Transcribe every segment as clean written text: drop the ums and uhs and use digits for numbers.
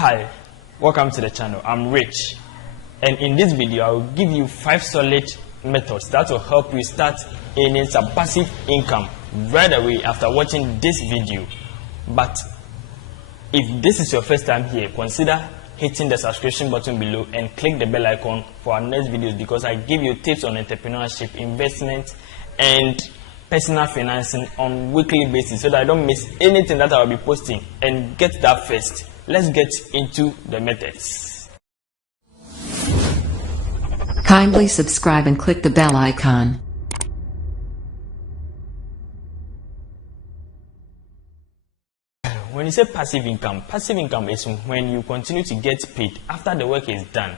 Hi, welcome to the channel. I'm Rich, and in this video I will give you 5 solid methods that will help you start earning some passive income right away after watching this video. But if this is your first time here, consider hitting the subscription button below and click the bell icon for our next videos, because I give you tips on entrepreneurship, investment and personal financing on weekly basis, so that I don't miss anything that I will be posting. And get that first. Let's get into the methods. Kindly subscribe and click the bell icon. When you say passive income is when you continue to get paid after the work is done.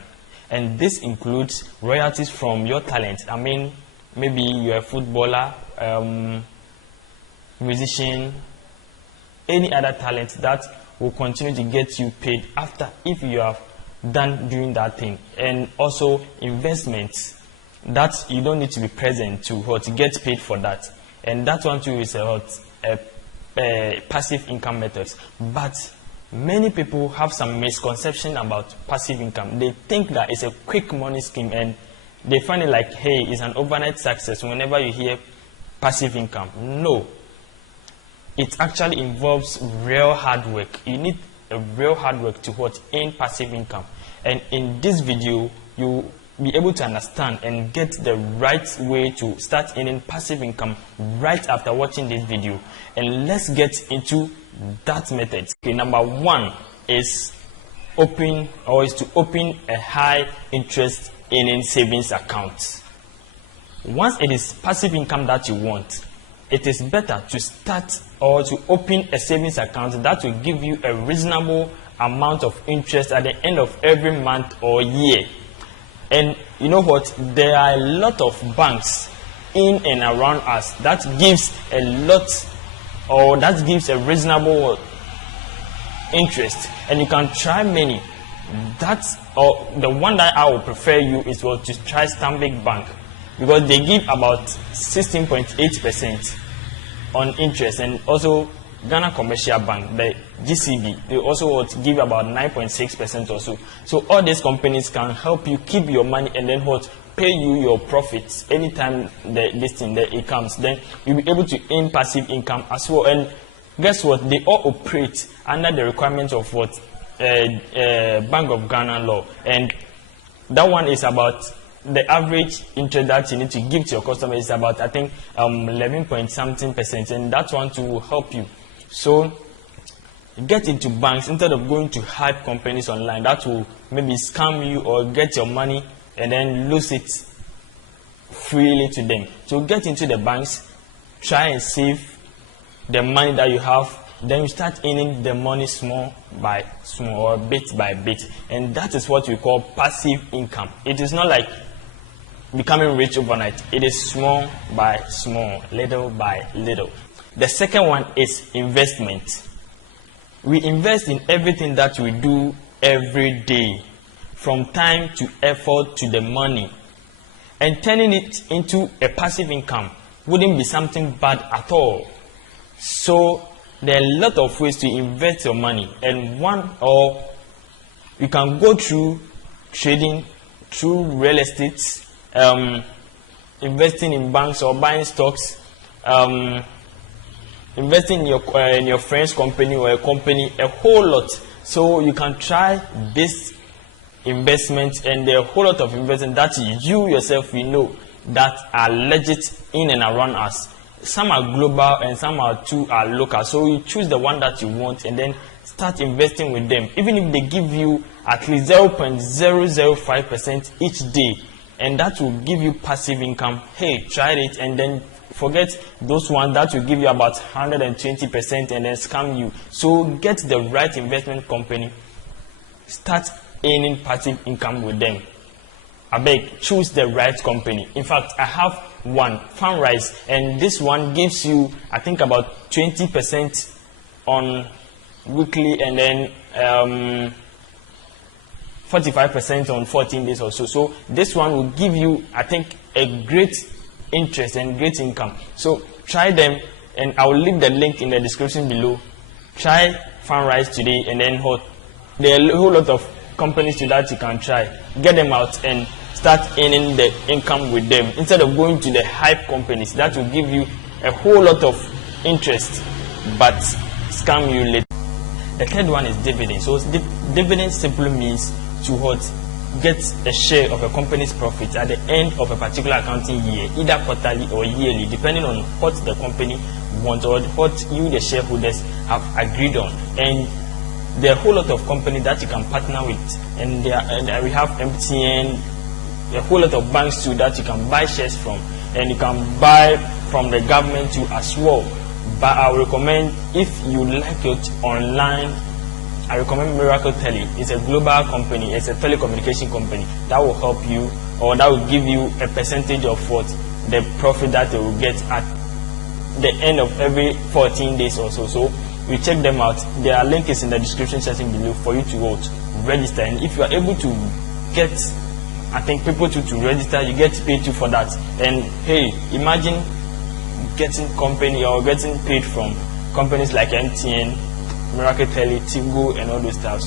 And this includes royalties from your talent. I mean, maybe you're a footballer, musician, any other talent that will continue to get you paid after, if you have done doing that thing. And also investments that you don't need to be present to get paid for that. And that one too is a passive income methods. But many people have some misconception about passive income. They think that it's a quick money scheme, and they find it like, hey, it's an overnight success whenever you hear passive income. No. It actually involves real hard work. You need a real hard work to earn passive income. And in this video, you'll be able to understand and get the right way to start earning passive income right after watching this video. And let's get into that method. Okay, number 1 is to open a high interest earning savings account. Once it is passive income that you want, it is better to start or to open a savings account that will give you a reasonable amount of interest at the end of every month or year. And you know what? There are a lot of banks in and around us that gives a lot, or that gives a reasonable interest, and you can try many. The one that I would prefer you is to try Stanbic Bank, because they give about 16.8% on interest, and also Ghana Commercial Bank, the GCB, they also give about 9.6% or so. So all these companies can help you keep your money and then pay you your profits anytime it comes. Then you'll be able to earn passive income as well. And guess what? They all operate under the requirements of Bank of Ghana law, and that one is about the average interest that you need to give to your customer is about, I think, 11 point something percent, and that one too will help you. So get into banks instead of going to hype companies online that will maybe scam you or get your money and then lose it freely to them. So get into the banks, try and save the money that you have, then you start earning the money small by small or bit by bit, and that is what we call passive income. It is not like becoming rich overnight. It is small by small, little by little. The second one is investment. We invest in everything that we do every day, from time to effort to the money, and turning it into a passive income wouldn't be something bad at all. So there are a lot of ways to invest your money, and you can go through trading, through real estate, investing in banks or buying stocks, investing in your friend's company or a company, a whole lot. So you can try this investment, and there are a whole lot of investment that you yourself know that are legit in and around us. Some are global and some are local. So you choose the one that you want and then start investing with them, even if they give you at least 0.005% each day, and that will give you passive income. Hey, try it, and then forget those ones that will give you about 120% and then scam you. So get the right investment company, start earning passive income with them. I beg, choose the right company. In fact, I have one, Fundrise, and this one gives you, I think, about 20% on weekly, and then 45% on 14 days or so. So this one will give you, I think, a great interest and great income. So try them, and I will leave the link in the description below. Try Fundrise today, and then There are a whole lot of companies to that you can try. Get them out and start earning the income with them instead of going to the hype companies that will give you a whole lot of interest but scam you later. The third one is dividends. So dividends simply means to what? Get a share of a company's profit at the end of a particular accounting year, either quarterly or yearly, depending on what the company wants or what you, the shareholders, have agreed on. And there are a whole lot of companies that you can partner with, and we have MTN, a whole lot of banks too that you can buy shares from, and you can buy from the government too as well. But I would recommend, if you like it online, I recommend Miracle Tele. It's a global company, it's a telecommunication company that will help you, or that will give you a percentage of what the profit that they will get at the end of every 14 days or so. So you check them out. Their link is in the description section below for you to register. And if you are able to get, I think, people to register, you get paid too for that. And hey, imagine getting company or getting paid from companies like MTN, Miracle Tele, Tigo, and all those stuff.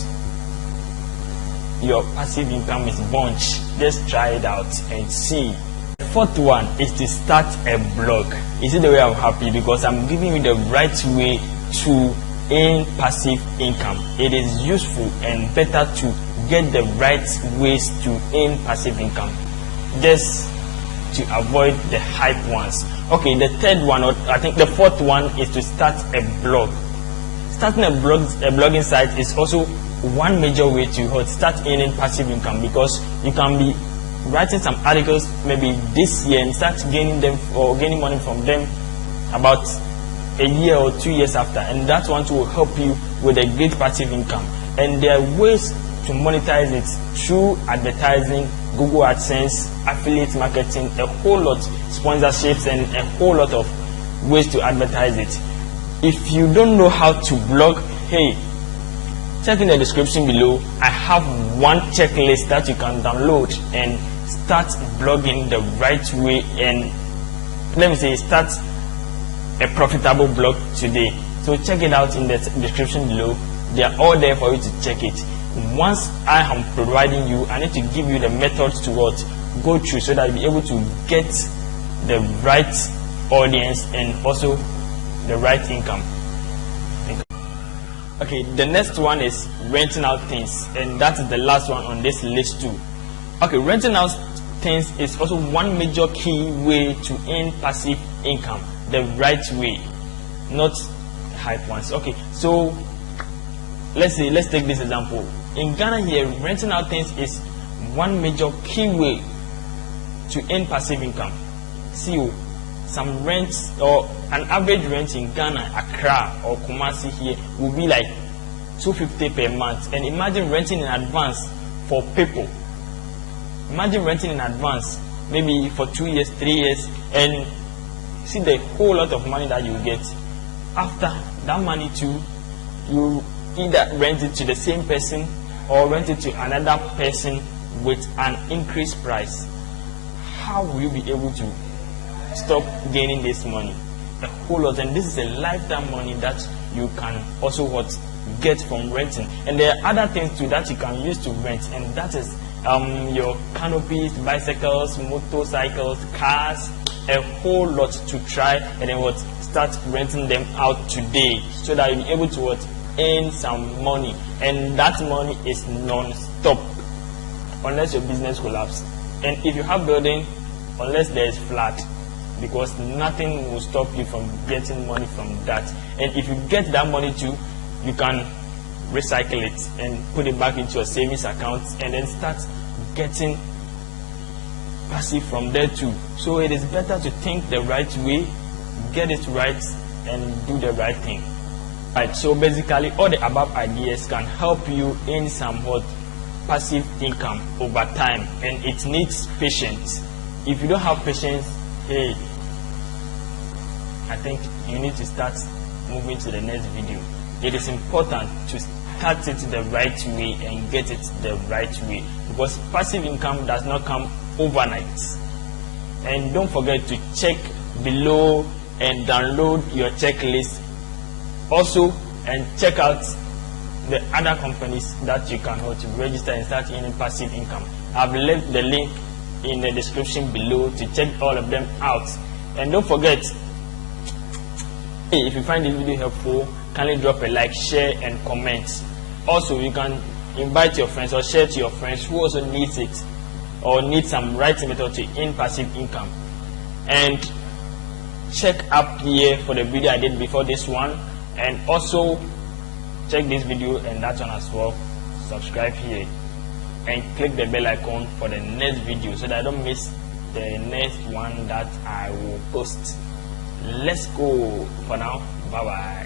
Your passive income is bunch. Just try it out and see. The fourth one is to start a blog. Is it the way I'm happy? Because I'm giving you the right way to earn passive income. It is useful and better to get the right ways to earn passive income, just to avoid the hype ones. Okay, the third one, or I think the fourth one, is to start a blog. Starting a blogging site is also one major way to start earning passive income, because you can be writing some articles maybe this year and start gaining them or gaining money from them about a year or 2 years after, and that one will help you with a great passive income. And there are ways to monetize it through advertising, Google AdSense, affiliate marketing, a whole lot, sponsorships, and a whole lot of ways to advertise it. If you don't know how to blog, hey, check in the description below. I have one checklist that you can download and start blogging the right way, and let me say, start a profitable blog today. So check it out in the description below. They are all there for you to check it. Once I am providing you, I need to give you the methods to go through, so that you'll be able to get the right audience and also the right income. Okay, the next one is renting out things, and that is the last one on this list too. Okay, renting out things is also one major key way to earn passive income the right way, not hype ones. Okay, so let's take this example. In Ghana here, renting out things is one major key way to earn passive income. See, some rents, or an average rent in Ghana, Accra or Kumasi here, will be like $250 per month. And imagine renting in advance for people. Imagine renting in advance, maybe for 2 years, 3 years, and see the whole lot of money that you get. After that money too, you either rent it to the same person or rent it to another person with an increased price. How will you be able to stop gaining this money? A whole lot. And this is a lifetime money that you can also get from renting. And there are other things too that you can use to rent, and that is your canopies, bicycles, motorcycles, cars, a whole lot to try, and then start renting them out today, so that you'll be able to earn some money. And that money is non-stop unless your business collapses. And if you have building, unless there is flood, because nothing will stop you from getting money from that. And if you get that money too, you can recycle it and put it back into your savings account, and then start getting passive from there too. So it is better to think the right way, get it right, and do the right thing. Right, so basically all the above ideas can help you earn some passive income over time, and it needs patience. If you don't have patience, hey, I think you need to start moving to the next video. It is important to start it the right way and get it the right way, because passive income does not come overnight. And don't forget to check below and download your checklist also, and check out the other companies that you can to register and start earning passive income. I've left the link in the description below to check all of them out. And don't forget, if you find this video helpful, kindly drop a like, share and comment. Also, you can invite your friends or share to your friends who also needs it or need some writing method to earn passive income. And check up here for the video I did before this one, and also check this video and that one as well. Subscribe here and click the bell icon for the next video so that I don't miss the next one that I will post. Let's go for now. Bye bye.